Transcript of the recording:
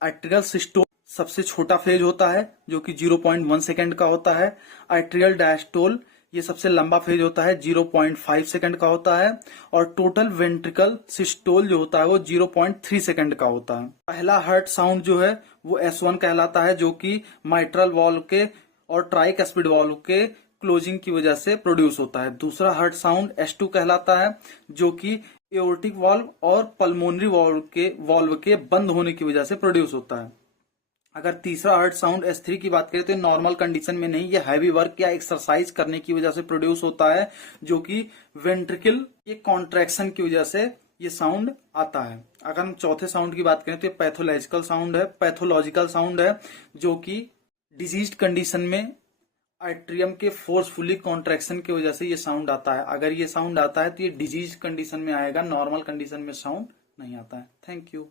Arterial systole सबसे छोटा phase होता है जो कि 0.1 सेकंड का होता है। आर्टेरियल डायस्टोल ये सबसे लंबा फेज होता है, 0.5 सेकंड का होता है। और टोटल वेंट्रिकल सिस्टोल जो होता है वो 0.3 सेकंड का होता है। पहला हार्ट साउंड जो है वो S1 कहलाता है, जो कि माइट्रल वॉल्व के और ट्राइकस्पिड वॉल्व के क्लोजिंग की वजह से प्रोड्यूस होता है। दूसरा हार्ट साउंड S2 कहलाता है, जो कि एओर्टिक वॉल्व और पल्मोनरी वॉल्व के बंद होने की वजह से प्रोड्यूस होता है। अगर तीसरा हार्ट साउंड S3 की बात करें तो नॉर्मल कंडीशन में नहीं, ये हैवी वर्क या एक्सरसाइज करने की वजह से प्रोड्यूस होता है, जो कि वेंट्रिकल के कॉन्ट्रैक्शन की वजह से ये साउंड आता है। अगर हम चौथे साउंड की बात करें तो ये पैथोलॉजिकल साउंड है, जो कि डिजीज कंडीशन में आर्ट्रियम के फोर्सफुली कॉन्ट्रैक्शन की वजह से ये साउंड आता है। अगर ये साउंड आता है तो ये डिजीज कंडीशन में आएगा, नॉर्मल कंडीशन में साउंड नहीं आता है। Thank you.